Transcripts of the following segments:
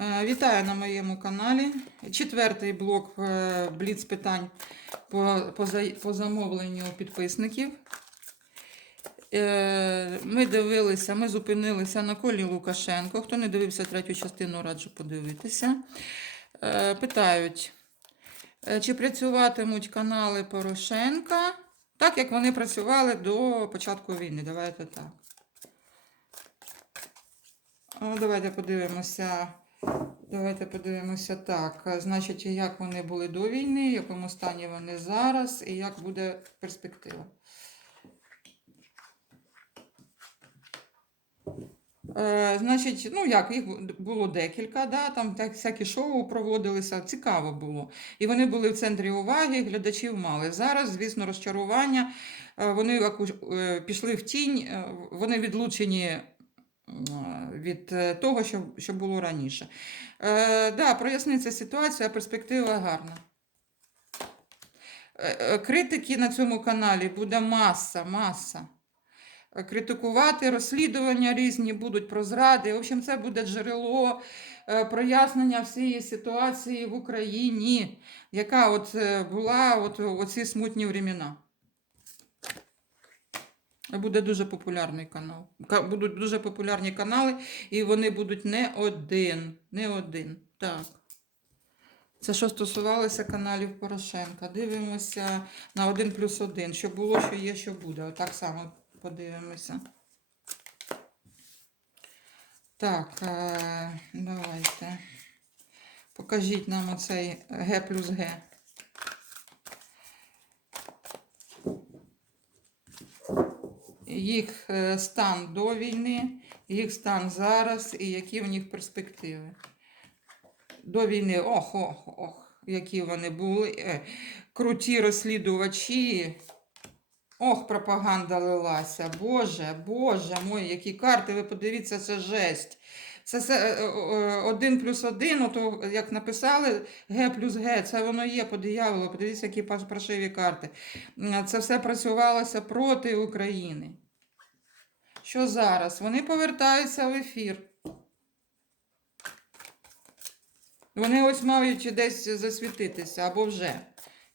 Е, Вітаю на моєму каналі. Четвертий блок е, бліц питань по, по, по замовленню підписників. Е, Ми дивилися, ми зупинилися на колі Лукашенко. Хто не дивився третю частину, раджу подивитися. Питають, чи працюватимуть канали Порошенка, так як вони працювали до початку війни. Давайте так. Давайте подивимося. Давайте подивимося так. Значить, як вони були до війни, в якому стані вони зараз, і як буде перспектива. Е, значить, ну як, їх було декілька, да, там так, всякі шоу проводилися, цікаво було. І вони були в центрі уваги, глядачів мали. Зараз, звісно, розчарування. Е, Вони е, пішли в тінь, вони відлучені від е, того, що, що було раніше. Е, да, проясниться ситуація, перспектива гарна. Е, е, Критики на цьому каналі буде маса, маса. Е, Критикувати розслідування різні будуть про зради. В общем, це буде джерело е, прояснення всієї ситуації в Україні, яка от е, була от, оці смутні времена. Буде дуже популярний канал. Будуть дуже популярні канали, і вони будуть не один. Не один. Так. Це що стосувалося каналів Порошенка. Дивимося на 1 плюс 1. Що було, що є, що буде. Отак само подивимося. Так, е, давайте. Покажіть нам оцей Г плюс Г. Їх е, стан до війни, їх стан зараз і які в них перспективи. До війни, ох, ох, ох, які вони були. е, Круті розслідувачі. Ох, пропаганда лилася. Боже, Боже мой, які карти, ви подивіться, це жесть. Це все е, е, один плюс один, ото як написали Г плюс Г, це воно є по дияволу. Подивіться, які паршиві карти. Це все працювалося проти України. Що зараз? Вони повертаються в ефір. Вони ось мають десь засвітитися або вже.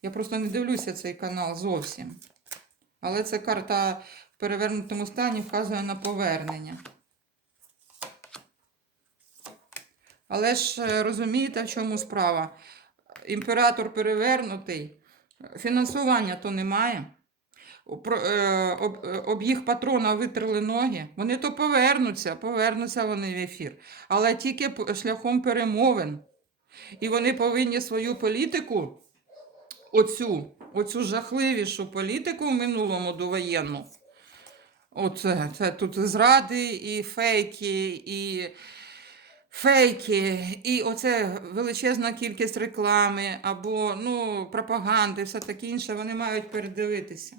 Я просто не дивлюся цей канал зовсім. Але ця карта в перевернутому стані вказує на повернення. Але ж е, розумієте, в чому справа? Імператор перевернутий, фінансування то немає. Е, е, об їх патрона витерли ноги. Вони то повернуться, повернуться вони в ефір. Але тільки шляхом перемовин. І вони повинні свою політику, оцю, оцю жахливішу політику в минулому довоєнну. Оце це тут зради і фейки, і фейки, і оце величезна кількість реклами або ну, пропаганди, все таке інше, вони мають передивитися.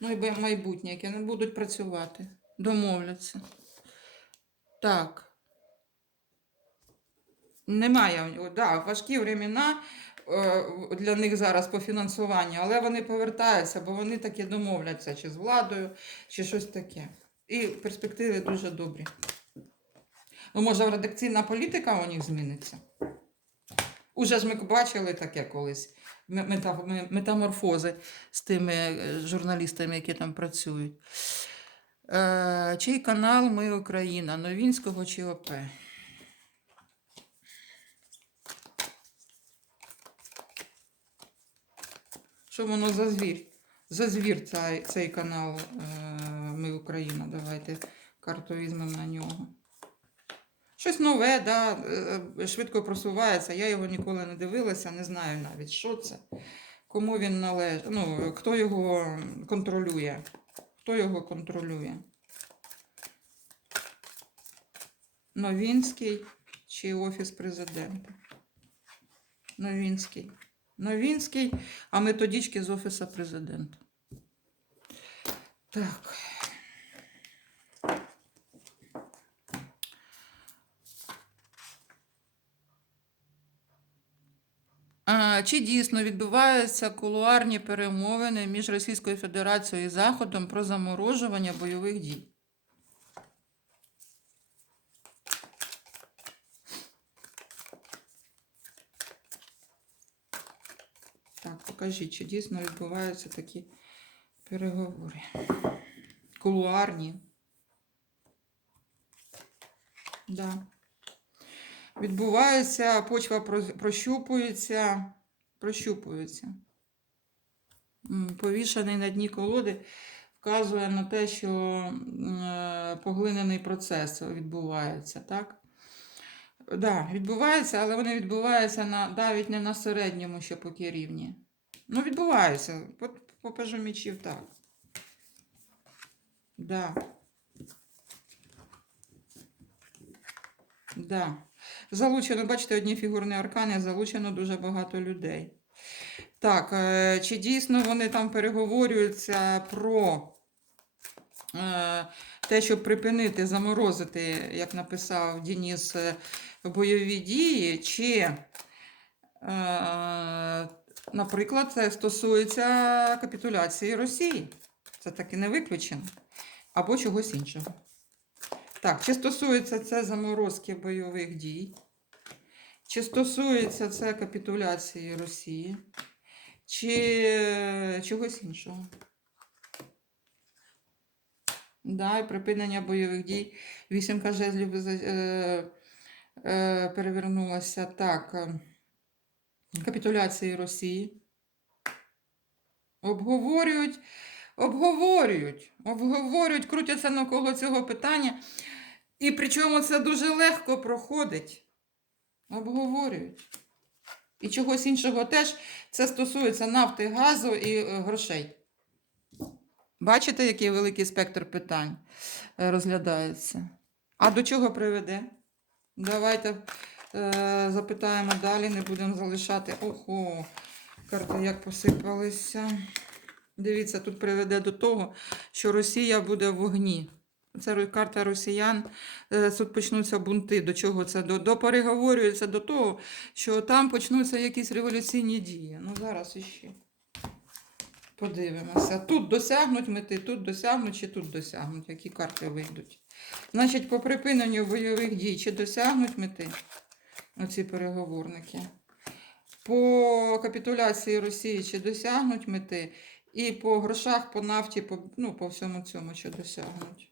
Ну і майбутнє, яке не будуть працювати, домовляться. Так. Немає в нього. Да, важкі времена е, для них зараз по фінансуванню, але вони повертаються, бо вони таки домовляться чи з владою, чи щось таке. І перспективи дуже добрі. Ну, може, редакційна політика у них зміниться? Уже ж ми бачили таке колись. ме- мета- ме- Метаморфози з тими е, журналістами, які там працюють. Е, чий канал Ми Україна? Новінського чи ОП? Що воно за звір? За звір цей, цей канал е, Ми Україна. Давайте карту візьмемо на нього. Щось нове, да, е, швидко просувається. Я його ніколи не дивилася, не знаю навіть, що це, кому він належить, ну, хто його контролює. Хто його контролює? Новінський чи Офіс президента? Новінський. Новінський, а методички з Офіса президента. Так. Чи дійсно відбуваються кулуарні перемовини між Російською Федерацією і Заходом про заморожування бойових дій? Так, покажіть, чи дійсно відбуваються такі переговори. Кулуарні. Да. Відбувається, почва прощупується прощупується. М, Повішаний на дні колоди вказує на те, що е, поглинений процес відбувається, так? Да, відбувається, але вони відбуваються на, навіть не на середньому ще поки рівні. Ну, відбуваються. По, по пажу мечів так. Да. Да. Залучено, бачите, одні фігурні аркани, залучено дуже багато людей. Так, е, чи дійсно вони там переговорюються про е, те, щоб припинити, заморозити, як написав Дініс, е, бойові дії, чи, наприклад, це стосується капітуляції Росії. Це таки не виключено. Або чогось іншого. Так, чи стосується це заморозки бойових дій? Чи стосується це капітуляції Росії? Чи е, чогось іншого? Да, припинення бойових дій. Вісімка жезлів е, е, перевернулася. Так. е, Капітуляції Росії. Обговорюють, обговорюють, обговорюють, крутяться навколо цього питання. І причому це дуже легко проходить. Обговорюють. І чогось іншого теж це стосується нафти, газу і е, грошей. Бачите, який великий спектр питань е, розглядається? А до чого приведе? Давайте е, запитаємо далі, не будемо залишати. Ого, карти як посипалися. Дивіться, тут приведе до того, що Росія буде в вогні. Це карта росіян. Е, Тут почнуться бунти. До чого це? До, до переговорюється до того, що там почнуться якісь революційні дії. Ну, зараз іще. Подивимося. Тут досягнуть мети, тут досягнуть чи тут досягнуть, які карти вийдуть. Значить, по припиненню бойових дій, чи досягнуть мети оці переговорники? По капітуляції Росії, чи досягнуть мети? І по грошах, по нафті, по, ну, по всьому цьому, чи досягнуть.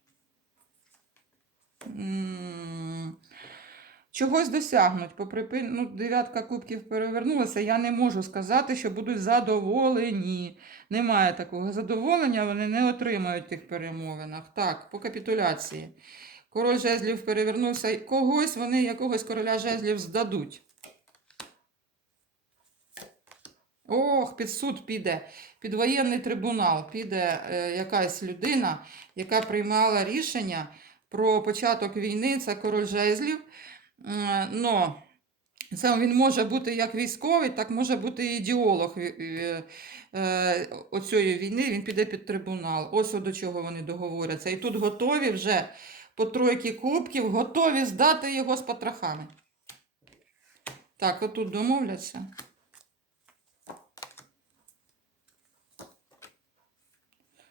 Чогось досягнуть. По припин... ну, дев'ятка кубків перевернулася. Я не можу сказати, що будуть задоволені. Немає такого задоволення, вони не отримають тих перемовинах. Так, по капітуляції. Король жезлів перевернувся. Когось вони, якогось короля жезлів здадуть. Ох, під суд піде, під воєнний трибунал піде е, якась людина, яка приймала рішення про початок війни, це король жезлів. Е, Но це він може бути як військовий, так може бути і ідеолог е, е, оцієї війни, він піде під трибунал. Ось до чого вони договоряться. І тут готові вже по тройки кубків, готові здати його з потрохами. Так, отут домовляться.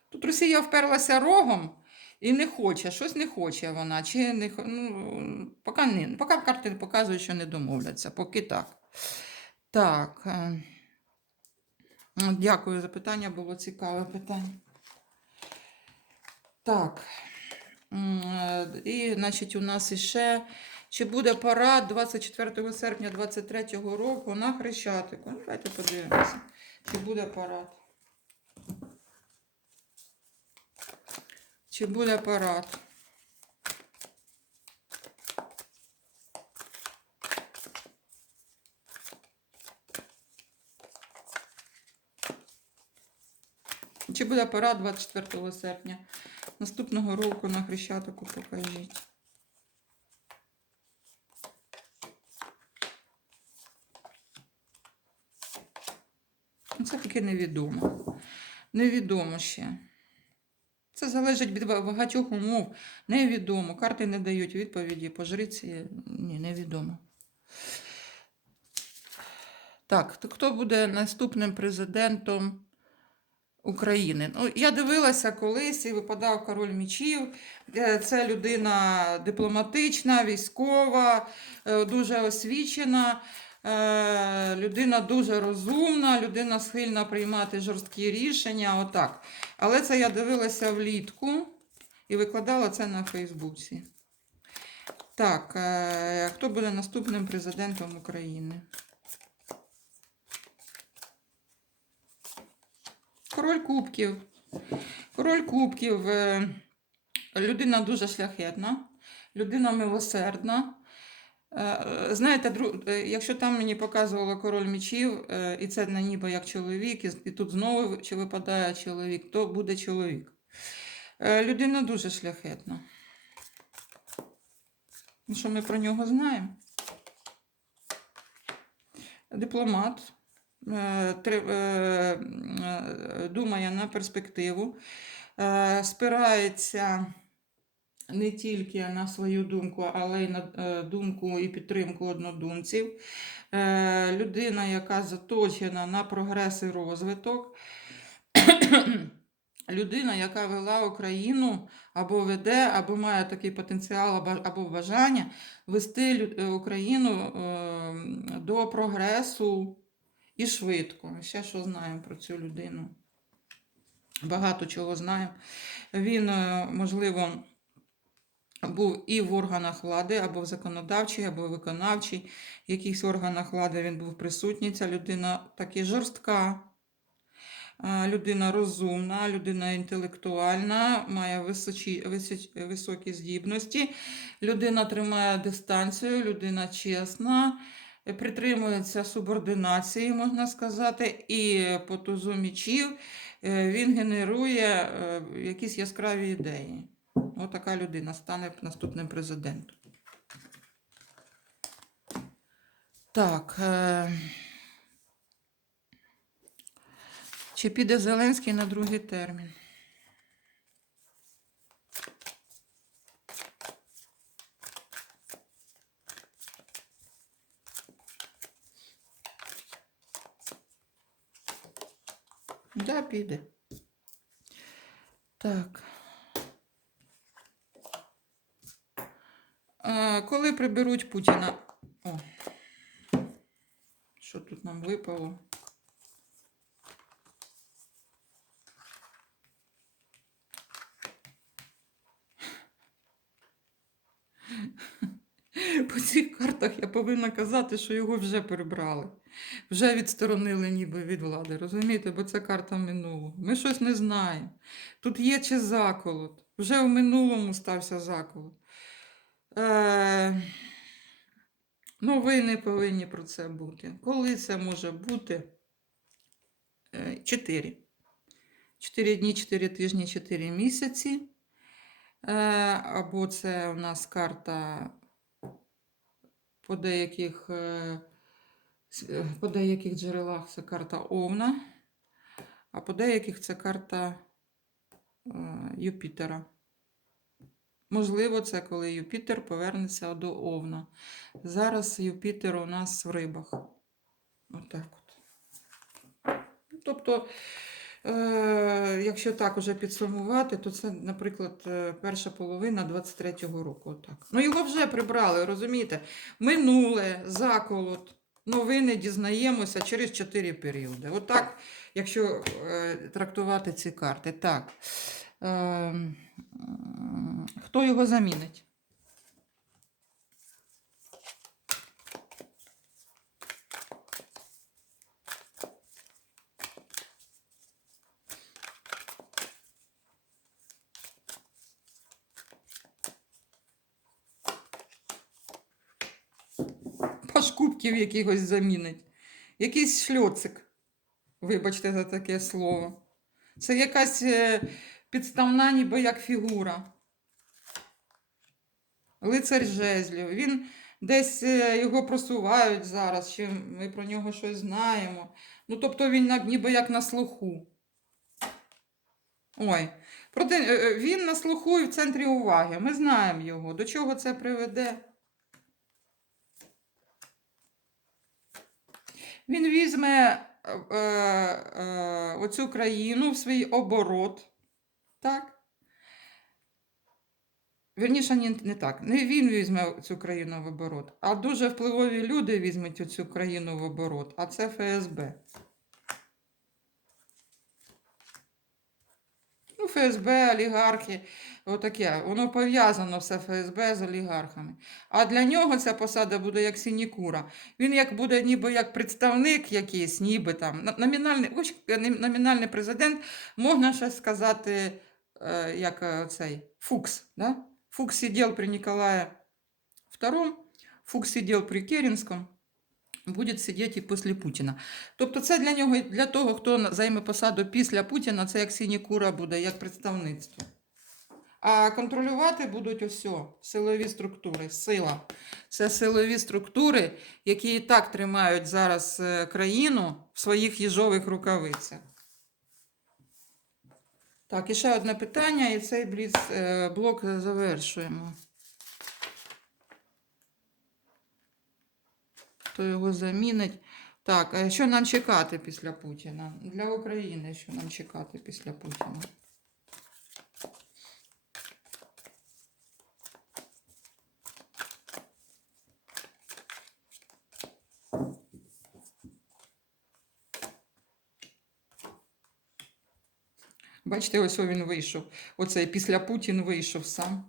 Тут Росія вперлася рогом і не хоче, щось не хоче вона. Чи не, ну, поки, не, поки карти показують, що не домовляться, поки так. Так. е, Дякую за питання, було цікаве питання. Так. Е, І, значить, у нас іще. Чи буде парад 24 серпня 2023 року на Хрещатику? Ну, Давайте подивимося, чи буде парад. Чи буде парад? Чи буде парад 24 серпня? Наступного року на Хрещатику покажіть. Це таки невідомо. Невідомо ще. Це залежить від багатьох умов. Невідомо. Карти не дають відповіді по жриці. Ні, невідомо. Так, то хто буде наступним президентом України? Ну, я дивилася колись і випадав король мічів. Е, Це людина дипломатична, військова, е, дуже освічена. Е, людина дуже розумна, людина схильна приймати жорсткі рішення. Отак. Але це я дивилася влітку і викладала це на Фейсбуці. Так, е, хто буде наступним президентом України? Король Кубків. Король Кубків. е, Людина дуже шляхетна, людина милосердна. Е, е, Знаєте, е, якщо там мені показувало король мічів, е, і це на ніби як чоловік, і тут знову чи випадає чоловік, то буде чоловік. Людина дуже шляхетна. Ну, що ми про нього знаємо? Дипломат. Думає на перспективу, спирається не тільки на свою думку, але й на е, думку і підтримку однодумців. Е, Людина, яка заточена на прогрес і розвиток. Людина, яка вела Україну або веде, або має такий потенціал, або- бажання вести е, Україну до прогресу і швидко. Ще що знаємо про цю людину? Багато чого знаємо. Він, можливо, був і в органах влади, або в законодавчій, або в виконавчій, якихось органах влади він був присутній. Ця людина таки жорстка, людина розумна, людина інтелектуальна, має височі, височ- високі здібності, людина тримає дистанцію, людина чесна. е, Притримується субординації, можна сказати, і по тузу мічів е, він генерує е, якісь яскраві ідеї. Отака людина стане наступним президентом. Так. Е... Чи піде Зеленський на другий термін? Да, піде. Так. Коли приберуть Путіна? О. Що тут нам випало? По цих картах я повинна казати, що його вже прибрали. Вже відсторонили ніби від влади. Розумієте, бо це карта минулого. Ми щось не знаємо. Тут є чи заколот. Вже в минулому стався заколот. Е... Ну, не повинні про це бути. Коли це може бути? Е, Чотири. Чотири дні, чотири тижні, чотири місяці. Е, Або це у нас карта по деяких, е, е, по деяких джерелах це карта Овна, а по деяких це карта Юпітера. Можливо, це коли Юпітер повернеться до Овна. Зараз Юпітер у нас в рибах. Отак от. Тобто, е, якщо так уже підсумувати, то це, наприклад, е, перша половина 23-го року. Отак. Ну, його вже прибрали, розумієте? Минуле, заколот. Новини дізнаємося через 4 періоди. Отак, якщо е, трактувати ці карти. Так. Е, хто його замінить? Паш кубків якихось замінить. Якийсь шльоцик. Вибачте за таке слово. Це якась е, підставна, ніби як фігура. Лицар жезлів. Він десь е, його просувають зараз, чи ми про нього щось знаємо. Ну, тобто він ніби як на слуху. Ой. Проте е, е, він на слуху і в центрі уваги. Ми знаємо його. До чого це приведе? Він візьме е, е, оцю країну в свій оборот. Так? Вірніше, ні, не так. Не він візьме цю країну в оборот, а дуже впливові люди візьмуть цю країну в оборот, а це ФСБ. Ну, ФСБ, олігархи, отаке. Воно пов'язано все ФСБ з олігархами. А для нього ця посада буде як сінікура. Він як буде ніби як представник якийсь, ніби там, номінальний, номінальний президент, можна ще сказати, як е, цей Фукс. Да? Фукс сидел при Николае II, Фукс сидел при Керенському, буде сидіти і після Путіна. Тобто це для нього, для того, хто займе посаду після Путіна, це як сінікура буде, як представництво. А контролювати будуть ось силові структури. Сила. Це силові структури, які і так тримають зараз е, країну в своїх їжових рукавицях. Так, і ще одне питання, і цей бліц, е, блок завершуємо. Хто його замінить? Так, що нам чекати після Путіна? Для України, що нам чекати після Путіна? Бачите, ось він вийшов. Оцей після Путін вийшов сам.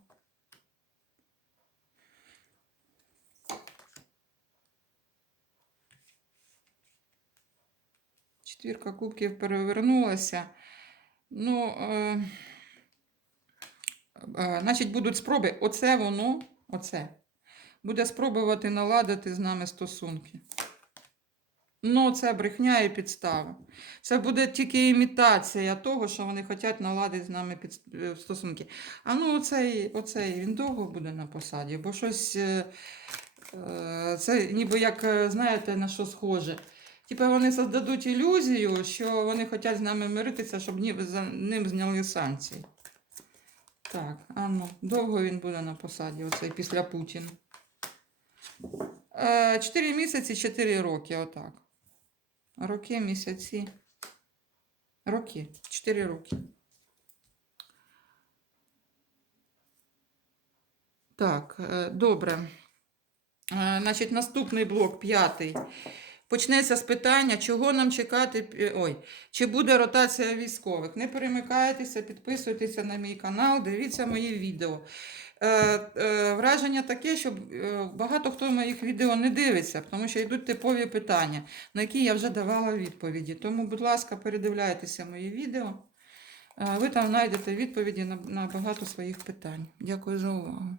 Четвірка кубків перевернулася. Ну, е, е, значить, будуть спроби. Оце воно, оце, буде спробувати наладити з нами стосунки. Ну, це брехня і підстава. Це буде тільки імітація того, що вони хочуть наладити з нами під... е, стосунки. А ну, оцей, оцей він довго буде на посаді, бо щось. е, е, Це ніби як, знаєте, на що схоже. Типа вони создадуть ілюзію, що вони хочуть з нами миритися, щоб ніби за ним зняли санкції. Так, а ну, довго він буде на посаді, оцей після Путіна. Е, Чотири місяці, чотири роки, отак. Роки, місяці. Роки. Чотири роки. Так, е, добре. Е, Значить, наступний блок, п'ятий. Почнеться з питання, чого нам чекати. Ой, чи буде ротація військових. Не перемикайтеся, підписуйтеся на мій канал, дивіться мої відео. Е, е, враження таке, що е, багато хто моїх відео не дивиться, тому що йдуть типові питання, на які я вже давала відповіді. Тому, будь ласка, передивляйтеся мої відео. Ви там знайдете відповіді на багато своїх питань. Дякую за увагу.